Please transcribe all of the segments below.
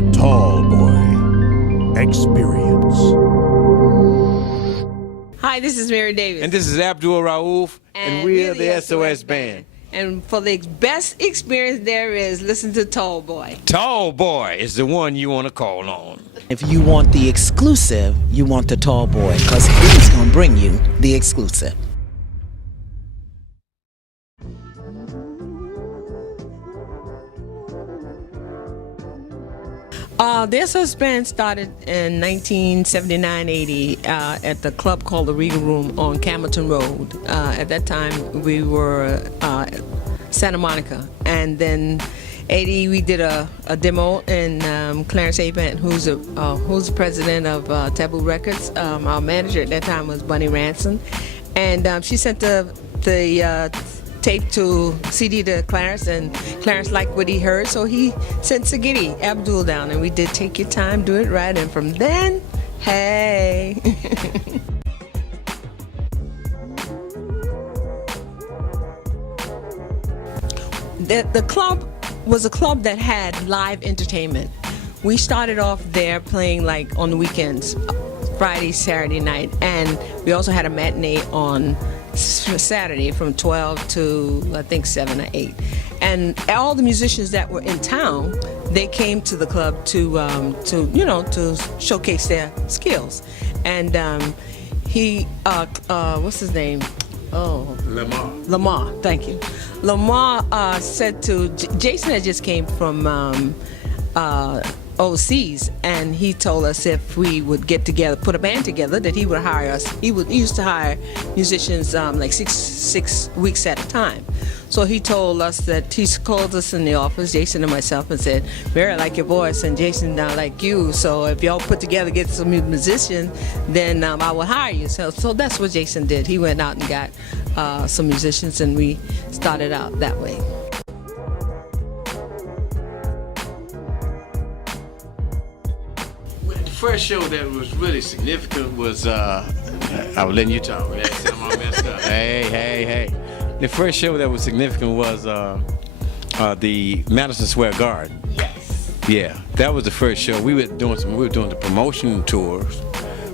The Tall Boy Experience. Hi, this is Mary Davis. And this is Abdul Raouf, and we're the S.O.S. band. And for the best experience there is, listen to Tall Boy. Tall Boy is the one you want to call on. If you want the exclusive, you want the Tall Boy, because he's going to bring you the exclusive. The S.O.S. band started in 1979-80 at the club called the Regal Room on Campbellton Road. At that time, we were Santa Monica. And then 80, we did a demo, and Clarence Abant, who's the president of Taboo Records, our manager at that time was Bunny Ransom. And she sent the tape to CD to Clarence, and Clarence liked what he heard, so he sent Sagidi Abdul down, and we did Take Your Time, Do It Right, and from then, hey. The club was a club that had live entertainment. We started off there playing like on the weekends, Friday, Saturday night, and we also had a matinee on Saturday from 12 to I think 7 or 8, and all the musicians that were in town, they came to the club to showcase their skills. And he what's his name? Oh, Lamar, thank you. Lamar said to Jason had just came from overseas, and he told us if we would get together, put a band together, that he would hire us. He used to hire musicians like six weeks at a time. So he told us that he called us in the office, Jason and myself, and said, "Mary, I like your voice, and Jason, I like you. So if y'all put together, get some musicians, then I will hire you." So that's what Jason did. He went out and got some musicians, and we started out that way. The first show that was really significant was, I was letting you talk. I'm all messed up. Hey. The first show that was significant was the Madison Square Garden. Yes. Yeah, that was the first show. We were doing the promotion tours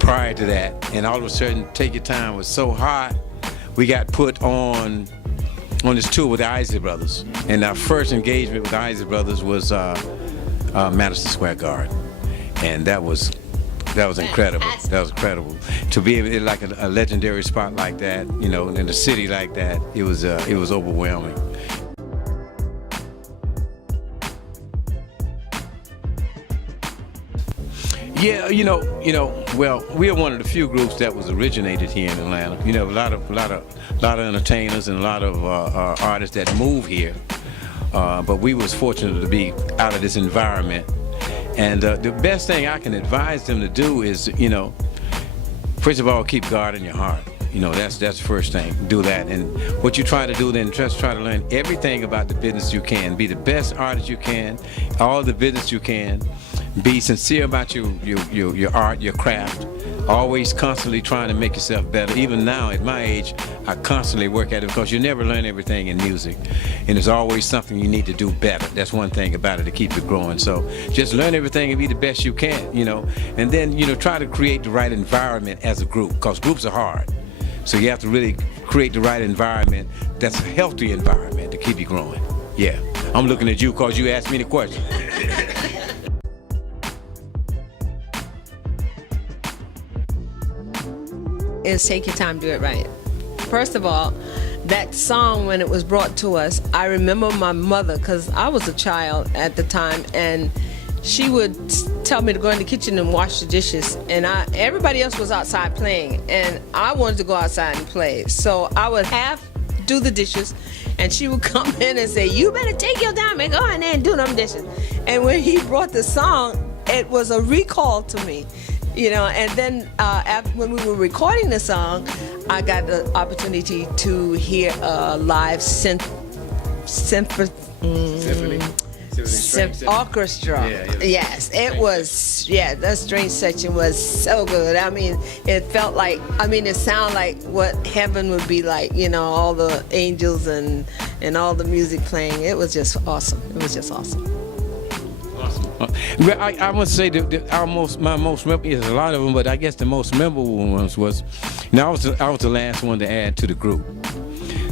prior to that, and all of a sudden, Take Your Time was so hot, we got put on this tour with the Isley Brothers. And our first engagement with the Isley Brothers was Madison Square Garden. And that was incredible. That was incredible to be able to, like a legendary spot like that, in a city like that. It was overwhelming. Yeah, well, we are one of the few groups that was originated here in Atlanta. A lot of entertainers and a lot of artists that move here, but we was fortunate to be out of this environment. And the best thing I can advise them to do is, first of all, keep God in your heart. That's the first thing. Do that. And what you try to do then, just try to learn everything about the business you can. Be the best artist you can, all the business you can. Be sincere about your art, your craft. Always constantly trying to make yourself better. Even now, at my age, I constantly work at it, because you never learn everything in music. And there's always something you need to do better. That's one thing about it, to keep it growing. So just learn everything and be the best you can, And then, try to create the right environment as a group, because groups are hard. So you have to really create the right environment that's a healthy environment to keep you growing. Yeah, I'm looking at you because you asked me the question. Is Take Your Time, Do It Right. First of all, that song, when it was brought to us, I remember my mother, because I was a child at the time, and she would tell me to go in the kitchen and wash the dishes, and everybody else was outside playing, and I wanted to go outside and play. So I would half do the dishes, and she would come in and say, "You better take your time and go in there and do them dishes." And when he brought the song, it was a recall to me. And then when we were recording the song, I got the opportunity to hear a live symphony orchestra. Yes, it was. Yeah, that string section was so good. I mean, it felt like. It sounded like what heaven would be like. All the angels and all the music playing. It was just awesome. It was just awesome. Well, I must say that my most memorable is a lot of them, but I guess the most memorable ones was, I was the last one to add to the group.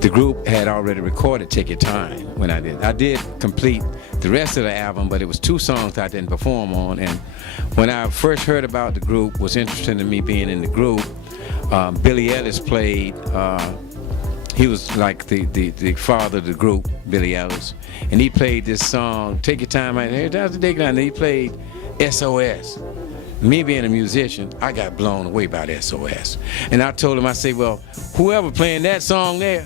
The group had already recorded "Take Your Time" when I did. I did complete the rest of the album, but it was 2 songs I didn't perform on. And when I first heard about the group, was interested in me being in the group. Billy Ellis played. He was like the father of the group, Billy Ellis, and he played this song, "Take Your Time," right here. That's the day down. And he played S.O.S. Me being a musician, I got blown away by the S.O.S. And I told him, I said, well, whoever playing that song there,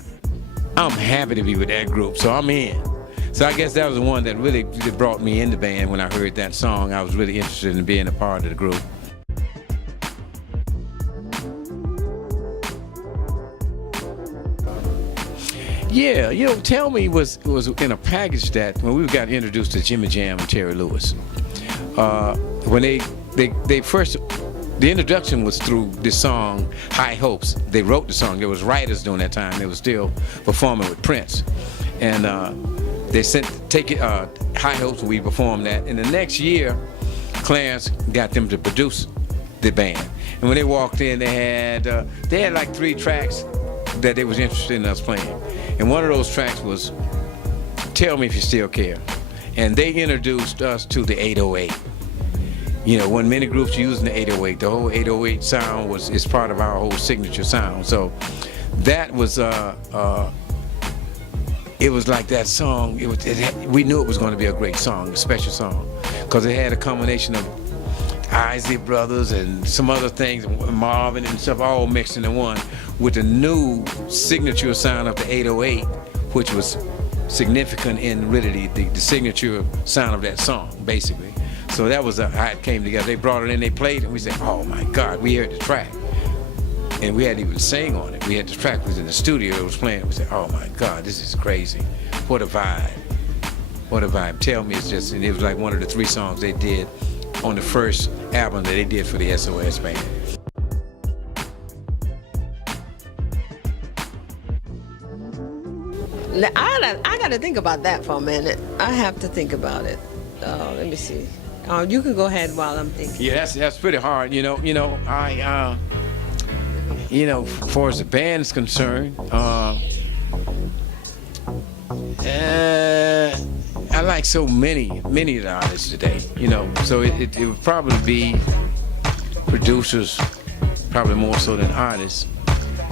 I'm happy to be with that group, so I'm in. So I guess that was the one that really brought me in the band. When I heard that song, I was really interested in being a part of the group. Yeah, Tell Me was in a package that when we got introduced to Jimmy Jam and Terry Lewis. When they first, the introduction was through this song, High Hopes. They wrote the song. There was writers during that time. They were still performing with Prince. And they sent High Hopes, and we performed that. And the next year, Clarence got them to produce the band. And when they walked in, they had like 3 tracks that they was interested in us playing. And one of those tracks was "Tell Me If You Still Care." And they introduced us to the 808. When many groups using the 808, the whole 808 sound is part of our whole signature sound. So that was it was like that song. We knew it was going to be a great song, a special song, because it had a combination of Isley Brothers and some other things, Marvin and stuff, all mixed into one, with the new signature sound of the 808, which was significant in really the signature sound of that song, basically. So that was how it came together. They brought it in, they played it, and we said, oh my God, we heard the track. And we hadn't even sang on it. We had the track was in the studio, it was playing. We said, oh my God, this is crazy. What a vibe. What a vibe. Tell Me, and it was like one of the 3 songs they did on the first album that they did for the S.O.S. band. I got to think about that for a minute. I have to think about it. Let me see. You can go ahead while I'm thinking. Yeah, that's pretty hard. As far as the band is concerned, I like so many of the artists today, so it would probably be producers, probably more so than artists,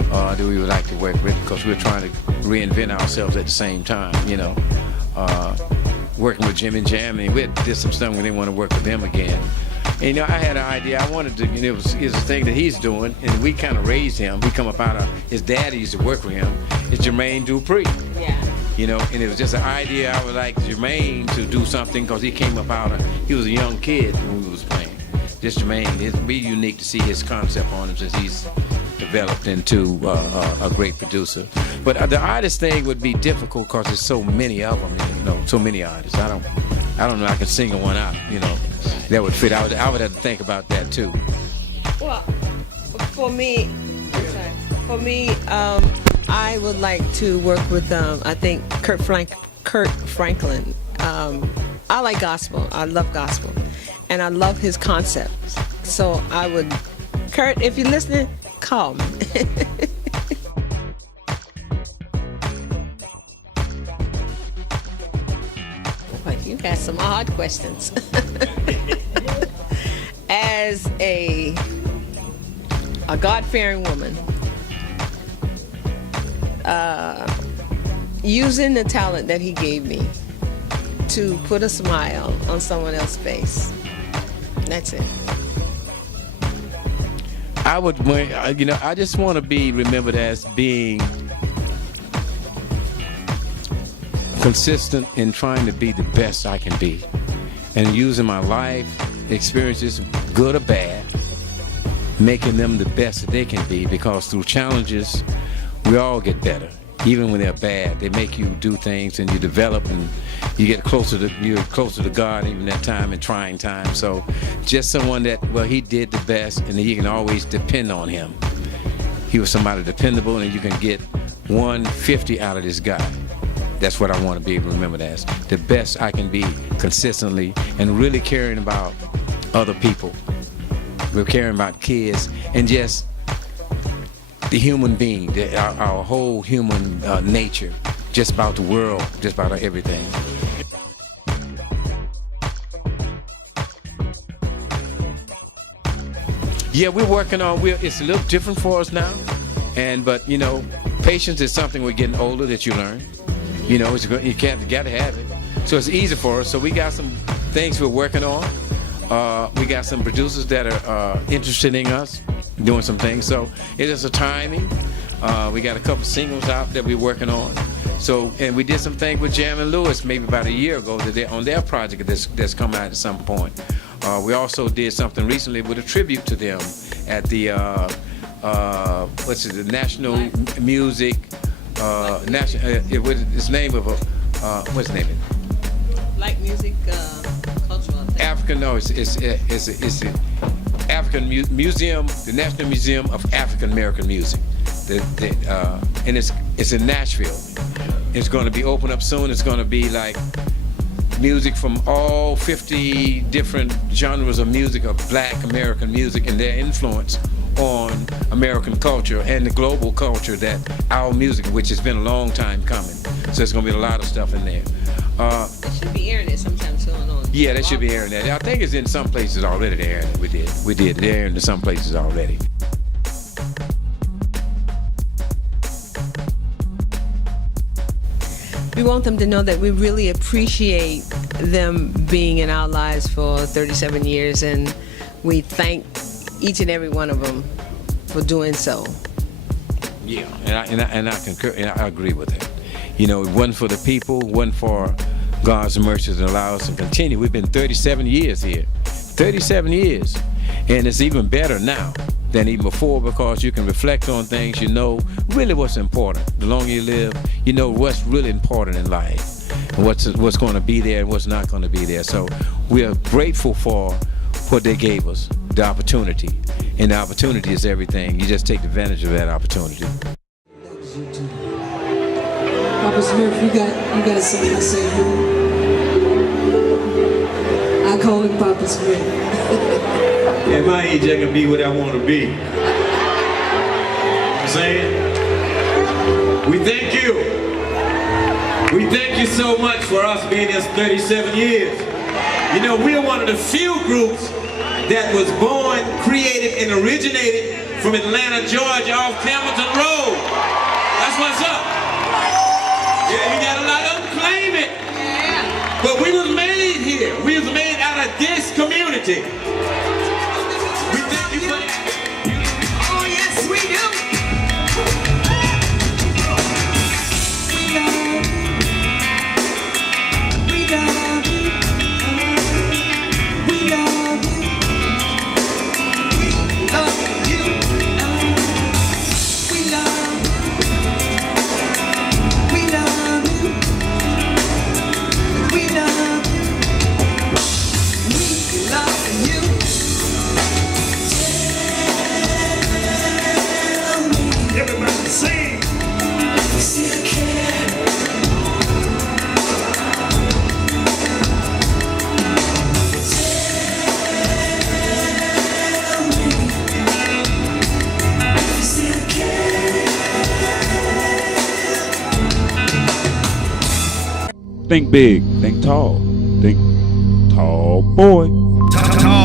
that we would like to work with, because we're trying to reinvent ourselves at the same time, working with Jimmy Jam, and we did some stuff when they want to work with them again. And, I had an idea. I wanted to, it was a thing that he's doing, and we kind of raised him. We come up out of, his daddy used to work with him. It's Jermaine Dupri. Yeah. And it was just an idea. I would like Jermaine to do something, because he came up out of, he was a young kid when we was playing. Just Jermaine, it'd be unique to see his concept on him, since he's developed into a great producer. But the artist thing would be difficult, because there's so many of them, so many artists. I don't know I could single one out, that would fit. I would have to think about that too. Well, for me, I would like to work with, I think, Kurt Franklin. I like gospel. I love gospel. And I love his concepts. So I would, Kurt, if you're listening, call me. You got some odd questions. As a God-fearing woman, using the talent that he gave me to put a smile on someone else's face. That's it. I just want to be remembered as being consistent in trying to be the best I can be, and using my life experiences, good or bad, making them the best that they can be, because through challenges we all get better. Even when they're bad, they make you do things, and you develop, and you're closer to God even that time, in trying times. So just someone that, he did the best, and you can always depend on him. He was somebody dependable, and you can get 150 out of this guy. That's what I want to be remembered as. The best I can be consistently and really caring about other people. We're caring about kids and just the human being, our whole human nature, just about the world, just about everything. Yeah, we're working on. It's a little different for us now, but you know, patience is something we're getting older that you learn. You know, you gotta have it. So it's easy for us. So we got some things we're working on. We got some producers that are interested in us doing some things. So it is a timing. We got a couple singles out that we're working on. So, and we did some things with Jam and Lewis maybe about a year ago on their project that's coming out at some point. We also did something recently with a tribute to them at the the National Music it's name of what's the name of it? Black Music Cultural thing. African, no, it's the African Museum, the National Museum of African American Music. And it's in Nashville. It's going to be open up soon. It's going to be like music from all 50 different genres of music, of Black American music, and their influence on American culture and the global culture that our music, which has been a long time coming. So there's going to be a lot of stuff in there. It should be airing it sometime soon on. Yeah, they should be airing that. I think it's in some places already. They're airing it. We did. They're airing in some places already. We want them to know that we really appreciate them being in our lives for 37 years, and we thank each and every one of them for doing so. Yeah, and I concur, and I agree with that. You know, one for the people, one for God's mercy that allow us to continue. We've been 37 years here, 37 years, and it's even better now than even before because you can reflect on things. You know really what's important. The longer you live, you know what's really important in life, and what's going to be there and what's not going to be there. So we are grateful for what they gave us, the opportunity, and the opportunity is everything. You just take advantage of that opportunity. Papa Smurf, you got something to say for me? I call him Papa Smurf. At my age, I can be what I want to be. You know what I'm saying? We thank you. We thank you so much for us being here 37 years. You know, we're one of the few groups that was born, created, and originated from Atlanta, Georgia, off Campbellton Road. That's what's up. Yeah, you got a lot of them claim it. But we was made here. We was made out of this community. We thank you for that. Oh, yes, we do. We love you. We love you. We love you. We love you. We love you. We love you. We love you. Everybody sing. Still care. Still care. Think big, think tall, think tall boy. Tall